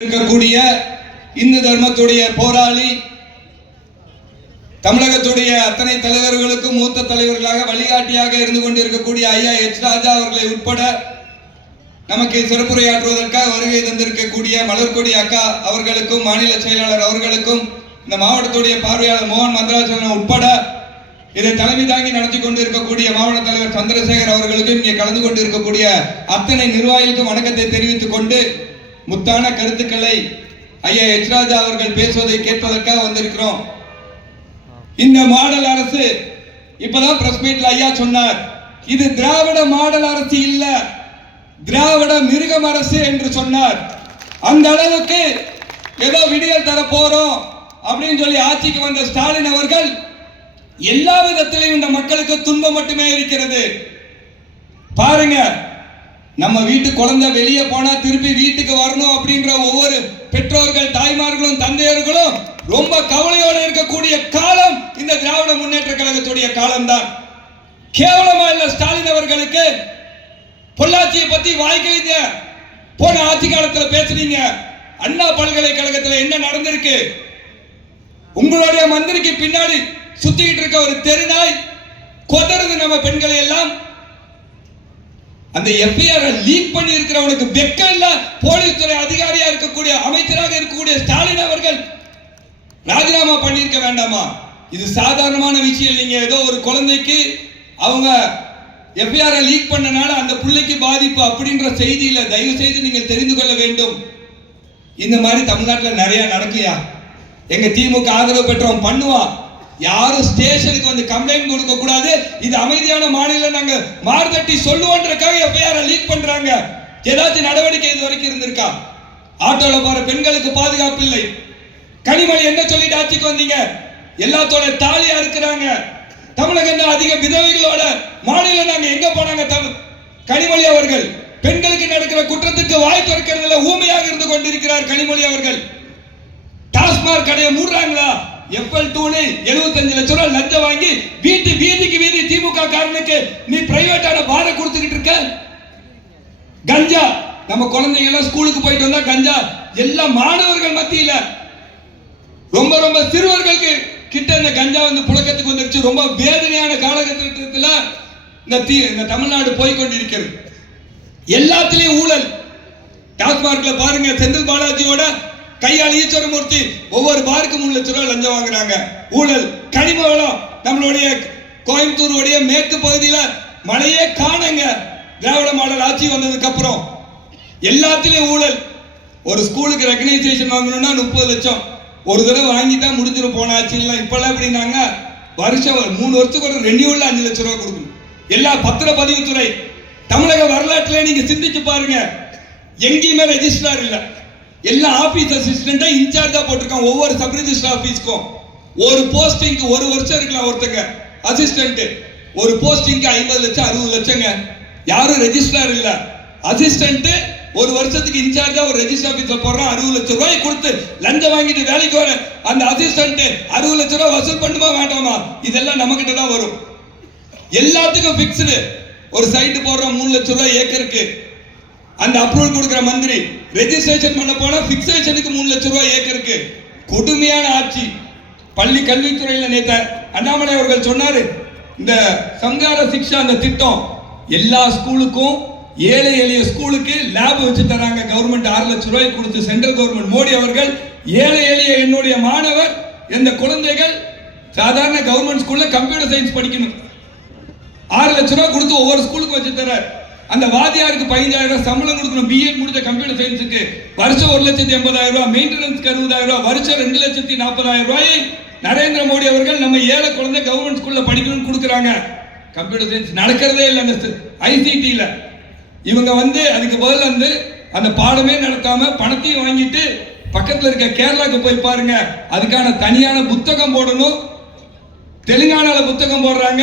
இருக்கக்கூடிய இந்து தர்மத்துடைய போராளி தமிழகத்துடைய அத்தனை தலைவர்களுக்கும் மூத்த தலைவர்களாக வழிகாட்டியாக இருந்து கொண்டிருக்கக்கூடிய ஐயா எச் ராஜா அவர்களை உட்பட நமக்கு சிறப்புரையாற்றுவதற்காக வருகை தந்திருக்கக்கூடிய மலர்கொடி அக்கா அவர்களுக்கும் மாநில செயலாளர் அவர்களுக்கும் இந்த மாவட்டத்துடைய பார்வையாளர் மோகன் மந்திராச்சலம் உட்பட இதை தலைமை தாங்கி நடத்தி கொண்டு இருக்கக்கூடிய மாவட்ட தலைவர் சந்திரசேகர் அவர்களுக்கும் இங்கே கலந்து கொண்டு இருக்கக்கூடிய அத்தனை நிர்வாகிகளுக்கும் வணக்கத்தை தெரிவித்துக் கொண்டு முத்தான கருத்துக்களை ஐயா எச் ராஜா அவர்கள் பேசுவதை கேட்பதற்காக வந்திருக்கிறோம். இந்த மாடல் அரசு இப்பதான் பிரஸ் மீட்ல ஐயா சொன்னார். இது திராவிட மாடல் அரசு இல்ல திராவிட மிருகம் அரசு என்று சொன்னார். அந்த அளவுக்கு ஏதோ விடியல் தர போறோம் அப்படின்னு சொல்லி ஆட்சிக்கு வந்த ஸ்டாலின் அவர்கள் எல்லா விதத்திலையும் இந்த மக்களுக்கு துன்பம் மட்டுமே இருக்கிறது. பாருங்க நம்ம வீட்டு குழந்தை வெளியே போனா திருப்பி வீட்டுக்கு வரணும் அப்படின்ற ஒவ்வொரு பெற்றோர்கள் தாய்மார்களும் தந்தையர்களும் ரொம்ப கவலையோடு இருக்கக்கூடிய காலம் இந்த திராவிட முன்னேற்ற கழகத்துடைய காலம்தான். கேவலமா இல்ல ஸ்டாலின் அவர்களுக்கு? பொள்ளாச்சியை பத்தி வாய்க்கலைங்க. போன ஆட்சி காலத்துல பேசுறீங்க அண்ணா பல்கலைக்கழகத்துல என்ன நடந்திருக்கு? உங்களுடைய மந்திரிக்கு பின்னாடி சுத்திக்கிட்டு இருக்க ஒரு தெருநாய் கொதறது நம்ம பெண்களை எல்லாம். அந்த எஃப்ஐஆர் லீக் பண்ணி இருக்கிறவனுக்கு வெக்கம் இல்ல போலீஸ் துறை அதிகாரியா இருக்கக்கூடிய அமைச்சராக இருக்கக்கூடிய ஸ்டாலின் அவர்கள் ராஜினாமா பண்ணியிருக்க வேண்டாமா? இது சாதாரணமான விஷயம். இல்லைங்க ஏதோ ஒரு குழந்தைக்கு அவங்க எஃப்ஐஆர் லீக் பண்ணனால அந்த பிள்ளைக்கு பாதிப்பு அப்படின்ற செய்தியில தயவு செய்து நீங்கள் தெரிந்து கொள்ள வேண்டும். இந்த மாதிரி தமிழ்நாட்டில் நிறைய நடக்குயா எங்க திமுக ஆதரவு பெற்றவன் பண்ணுவான் யாரும் ஸ்டேஷனுக்கு வந்து கம்ப்ளைண்ட் கொடுக்க கூடாது. இது அமைதியான மாநிலம் நாங்க மார்தட்டி சொல்லுவோன்றக்காக எஃப்ஐஆர் லீக் பண்றாங்க. ஏதாச்சும் நடவடிக்கை இது வரைக்கும் இருந்திருக்கா? ஆட்டோல போற பெண்களுக்கு பாதுகாப்பு இல்லை. கனிமொழி என்ன சொல்லிட்டு ஆட்சிக்கு வந்தீங்க? எல்லாத்தோட தாலியா இருக்கிறாங்க. தமிழகம் அதிக விதவைகளோட மாநிலம் நாங்க எங்க போனாங்க தமிழ் கனிமொழி அவர்கள் பெண்களுக்கு நடக்கிற குற்றத்துக்கு வாய் திறக்கிறதுல ஊமையாக இருந்து கொண்டிருக்கிறார் கனிமொழி அவர்கள். டாஸ்மாக் கடையை மூடுறாங்களா? எஃப்எல் டூனு எழுபத்தஞ்சு லட்ச ரூபாய் லஞ்சம் வாங்கி வீட்டு வீதிக்கு வீதி திமுக காரனுக்கு நீ பிரைவேட்டான பாடம் கொடுத்துக்கிட்டு இருக்க? கஞ்சா. நம்ம குழந்தைங்க எல்லாம் ஸ்கூலுக்கு போயிட்டு வந்தா கஞ்சா. எல்லா மாணவர்கள் மத்தியில ரொம்ப ரொம்ப சிறுவர்களுக்கு கிட்ட இந்த கஞ்சா வந்து புழக்கத்துக்கு வந்துருச்சு. ரொம்ப வேதனையான காலகட்டத்தில் இந்த தீ இந்த தமிழ்நாடு போய் கொண்டிருக்கிறது எல்லாத்துலயும் ஊழல். டாஸ்மார்க்ல பாருங்க செந்தில் பாலாஜியோட கையால் ஈஸ்வரமூர்த்தி ஒவ்வொரு பாருக்கு மூணு லட்சம் ரூபாய் லஞ்சம் வாங்குறாங்க. ஊழல் கனிம வளம் நம்மளுடைய கோயம்புத்தூருடைய மேற்கு பகுதியில் மழையே காணுங்க. திராவிட மாடல் ஆட்சி வந்ததுக்கு அப்புறம் எல்லாத்துலயும் ஊழல். ஒரு ஸ்கூலுக்கு ரெக்கனைசேஷன் வாங்கணும்னா முப்பது லட்சம். ஒரு தடவை வாங்கி தான் முடிஞ்சிடும் போன ஆட்சியெல்லாம் இப்பெல்லாம் எப்படின்னாங்க? வருஷம் மூணு வருஷத்துக்கு ஒரு ரெனியூவில் அஞ்சு லட்சம் ரூபா கொடுக்கணும். எல்லா பத்திர பதிவுத்துறை தமிழக வரலாற்றுல நீங்க சிந்திச்சு பாருங்க. எங்கேயுமே ரெஜிஸ்ட்ரார் இல்லை. எல்லா ஆபீஸ் அசிஸ்டண்டா இன்சார்ஜா போட்டிருக்கான் ஒவ்வொரு சப் ரிஜிஸ்டர் ஆபீஸ்க்கும் ஒரு போஸ்டிங்க்கு ஒரு வருஷம் இருக்கலாம் ஒருத்தங்க அசிஸ்டன்ட் ஒரு போஸ்டிங்க்கு ஐம்பது லட்சம் அறுபது லட்சங்க. யாரும் ரெஜிஸ்டர் இல்ல. அசிஸ்டன்ட் ஒரு வருஷத்துக்கு இன்சார்ஜா ஒரு ரெஜிஸ்டர் ஆபீஸ்ல போடுறான் அறுபது லட்சம் ரூபாய் கொடுத்து லஞ்சம் வாங்கிட்டு வேலைக்கு வர அந்த அசிஸ்டன்ட் அறுபது லட்சம் ரூபாய் வசூல் பண்ணுமா வேண்டாமா? இதெல்லாம் நம்ம கிட்ட தான் வரும். எல்லாத்துக்கும் பிக்ஸ்டு ஒரு சைட்டு போடுறோம் மூணு லட்சம் ரூபாய் ஏக்கருக்கு அந்த அப்ரூவல் கொடுக்குற மந்திரி ரெஜிஸ்ட்ரேஷன் பண்ண போனா பிக்சேஷனுக்கு மூணு லட்சம் ரூபாய் ஏக்கருக்கு கொடுமையான ஆட்சி. பள்ளி கல்வித்துறையில் நேத்த அண்ணாமலை அவர்கள் சொன்னாரு இந்த சங்கார சிக்ஷா அந்த திட்டம் எல்லா ஸ்கூலுக்கும் ஏழை எளிய ஸ்கூலுக்கு லேப் வச்சு தராங்க. கவர்மெண்ட் ஆறு லட்சம் ரூபாய் கொடுத்து சென்ட்ரல் கவர்மெண்ட் மோடி அவர்கள் ஏழை எளிய என்னுடைய மாணவர் எந்த குழந்தைகள் சாதாரண கவர்மெண்ட் ஸ்கூல்ல கம்ப்யூட்டர் சயின்ஸ் படிக்கணும். ஆறு லட்சம் ரூபாய் கொடுத்து ஒவ்வொரு ஸ்கூலுக்கு வச்சு தர்றாரு. அந்த வாதியாருக்கு பதினஞ்சாயிரம் ரூபாய் சம்பளம் கொடுக்கணும். பிஎட் முடிச்ச கம்ப்யூட்டர் சயின்ஸுக்கு வருஷம் ஒரு லட்சத்தி எண்பதாயிரம் ரூபாய். மெயின்டெனன்ஸ்க்கு அறுபதாயிரம் ரூபாய். வருஷம் ரெண்டு லட்சத்தி நாற்பதாயிரம் ரூபாய் நரேந்திர மோடி அவர்கள் நம்ம ஏழை குழந்தை கவர்மெண்ட் ஸ்கூல்ல படிக்கணும்னு கொடுக்குறாங்க. கம்ப்யூட்டர் சயின்ஸ் நடக்கிறதே இல்லை அந்த ஐசிடியில் இவங்க வந்து அதுக்கு பதில் வந்து அந்த பாடமே நடத்தாம பணத்தையும் வாங்கிட்டு பக்கத்தில் இருக்க கேரளாவுக்கு போய் பாருங்க. அதுக்கான தனியான புத்தகம் போடணும். தெலுங்கானால புத்தகம் போடுறாங்க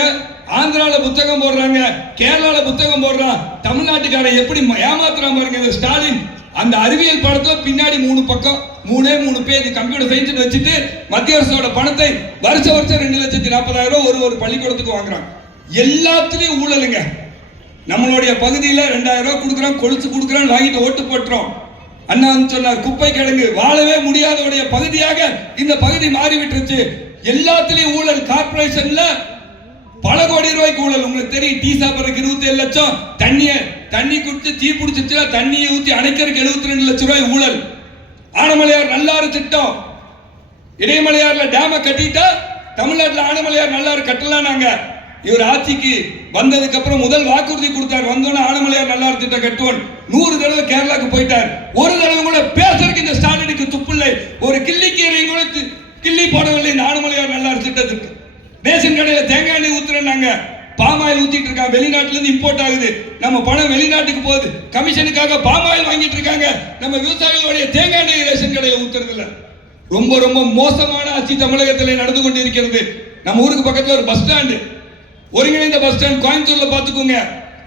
ஆந்திரால புத்தகம் போடுறாங்க கேரளால புத்தகம் போடுறான். தமிழ்நாட்டுக்காரன் எப்படி ஏமாத்துறான் பாருங்க இந்த ஸ்டாலின். அந்த அறிவியல் படத்துல பின்னாடி மூணு பக்கம் மூணே மூணு பேஜ் கம்ப்யூட்டர் சயின்ஸ் வச்சுட்டு மத்திய அரசோட பணத்தை வருஷ வருஷம் ரெண்டு லட்சத்தி நாற்பதாயிரம் ரூபாய் ஒரு ஒரு பள்ளிக்கூடத்துக்கு வாங்குறான். எல்லாத்துலயும் ஊழலுங்க. நம்மளுடைய பகுதியில் ரெண்டாயிரம் ரூபாய் கொடுக்குறோம் கொலுசு கொடுக்குறோம் வாங்கிட்டு ஓட்டு போட்டுறோம். அண்ணா சொன்னார் குப்பை கிடங்கு வாழவே முடியாதவுடைய பகுதியாக இந்த பகுதி மாறிவிட்டுருச்சு. எல்லாத்துலயும் ஊழல் கார்பரேஷன்ல பல கோடி ரூபாய்க்கு ஊழல். உங்களுக்கு தெரியும் டீ சாப்பிட்றதுக்கு இருபத்தி ஏழு லட்சம். தண்ணிய தண்ணி குடிச்சு தீ பிடிச்சிச்சுன்னா தண்ணியை ஊத்தி அணைக்கிறதுக்கு எழுபத்தி ரெண்டு லட்சம் ரூபாய் ஊழல். ஆனமலையார் நல்லாறு திட்டம். இடைமலையார்ல டேம கட்டிட்டா தமிழ்நாட்டில் ஆனமலையார் நல்லாறு கட்டலாம் நாங்க. இவர் ஆட்சிக்கு வந்ததுக்கு அப்புறம் முதல் வாக்குறுதி கொடுத்தார். வந்தோன்னு ஆனமலையார் நல்லாறு திட்டம் கட்டுவோம். நூறு தடவை கேரளாக்கு போயிட்டார். ஒரு தடவை கூட பேசுறதுக்கு இந்த ஸ்டாலினுக்கு துப்பில்லை ஒரு கிள்ளிக்கீரையும் கூட கிள்ளி போடவில்லை இந்த ஆனமலையார் நல்லாறு திட்டத்துக்கு ரேஷன் கடையில தேங்காய் எண்ணெய் ஊத்துறேன்னாங்க பாமாயில் ஊத்திட்டு இருக்காங்க. வெளிநாட்டுல இருந்து இம்போர்ட் ஆகுது. நம்ம பணம் வெளிநாட்டுக்கு போகுது. கமிஷனுக்காக பாமாயில் வாங்கிட்டு இருக்காங்க. நம்ம விவசாயிகளுடைய தேங்காய் எண்ணெய் ரேஷன் கடையில ஊத்துறது ரொம்ப ரொம்ப மோசமான ஆட்சி தமிழகத்தில் நடந்து கொண்டு இருக்கிறது நம்ம ஊருக்கு பக்கத்தில் ஒரு பஸ் ஸ்டாண்டு ஒருங்கிணைந்த பஸ் ஸ்டாண்ட் கோயம்புத்தூர்ல பாத்துக்கோங்க.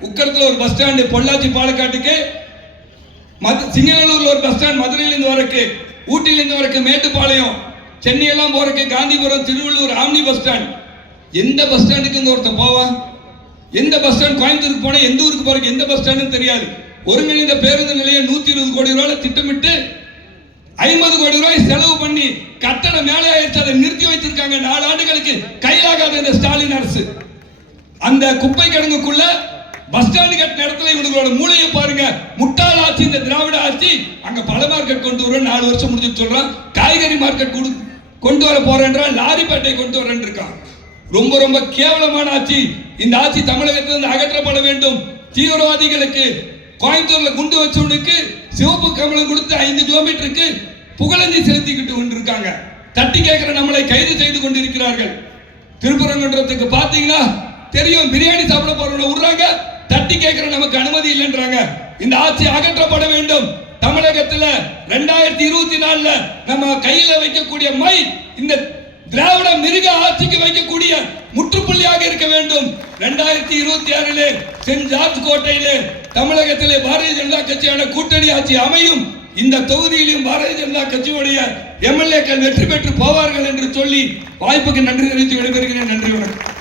உக்கரத்தில் ஒரு பஸ் ஸ்டாண்டு பொள்ளாச்சி பாலக்காட்டுக்கு. மது சிங்கநல்லூர்ல ஒரு பஸ் ஸ்டாண்ட் மதுரையிலேருந்து வரக்கு ஊட்டியிலிருந்து வரக்கு மேட்டுப்பாளையம். சென்னையெல்லாம் போறக்கு Gandhipuram Tiruvallur omni bus stand எந்த பஸ் ஸ்டாண்டுக்கு இங்க ஒருத்தன் போவான் எந்த பஸ் ஸ்டாண்ட் கோயம்புத்தூருக்கு போனா எந்த ஊருக்கு போறதுக்கு எந்த பஸ் ஸ்டாண்டுன்னு தெரியாது. ஒருங்கிணைந்த பேருந்து நிலையம் நூத்தி இருபது கோடி ரூபாய் திட்டமிட்டு ஐம்பது கோடி ரூபாய் செலவு பண்ணி கட்டணம் மேலே ஆயிடுச்சு அதை நிறுத்தி வைத்திருக்காங்க. நாலு ஆண்டுகளுக்கு கையாகாத இந்த ஸ்டாலின் அரசு. அந்த குப்பை கிடங்குக்குள்ள பஸ் ஸ்டாண்டு கட்டின இடத்துல இவங்களோட மூளையை பாருங்க. முட்டாள் ஆட்சி இந்த திராவிட ஆட்சி. அங்க பல மார்க்கெட் கொண்டு வரோம் நாலு வருஷம் முடிஞ்சு சொல்றான். காய்கறி மார்க்கெட் கொடு கொண்டு வர போறேன்றான். லாரி பேட்டை கொண்டு வரேன் இருக்கான் ரொம்ப ரொம்ப கேவலமான ஆட்சி. இந்த ஆட்சி தமிழகத்திலிருந்து அகற்றப்பட வேண்டும். தீவிரவாதிகளுக்கு கோயம்புத்தூர்ல குண்டு வச்சவனுக்கு சிவப்பு கமலம் கொடுத்து ஐந்து கிலோமீட்டருக்கு புகழஞ்சி செலுத்திக்கிட்டு கொண்டிருக்காங்க தட்டி கேட்கிற நம்மளை கைது செய்து கொண்டிருக்கிறார்கள். திருப்பரங்குன்றத்துக்கு பாத்தீங்கன்னா தெரியும் பிரியாணி சாப்பிட போறவங்க விடுறாங்க தட்டி கேட்கிற நமக்கு அனுமதி இல்லைன்றாங்க. இந்த ஆட்சி அகற்றப்பட வேண்டும். தமிழகத்துல ரெண்டாயிரத்தி இருபத்தி நாலுல நம்ம கையில வைக்கக்கூடிய மை இந்த திராவிட மிருக ஆட்சிக்கு வைக்கக்கூடிய முற்றுப்புள்ளியாக இருக்க வேண்டும். ரெண்டாயிரத்தி இருபத்தி ஆறிலே சென்ட் ஜார்ஜ் கோட்டையிலே தமிழகத்திலே பாரதிய ஜனதா கட்சியான கூட்டணி ஆட்சி அமையும். இந்த தொகுதியிலும் பாரதிய ஜனதா கட்சியுடைய எம்எல்ஏக்கள் வெற்றி பெற்று போவார்கள் என்று சொல்லி வாய்ப்புக்கு நன்றி தெரிவித்து விடைபெறுகிறேன். நன்றி வணக்கம்.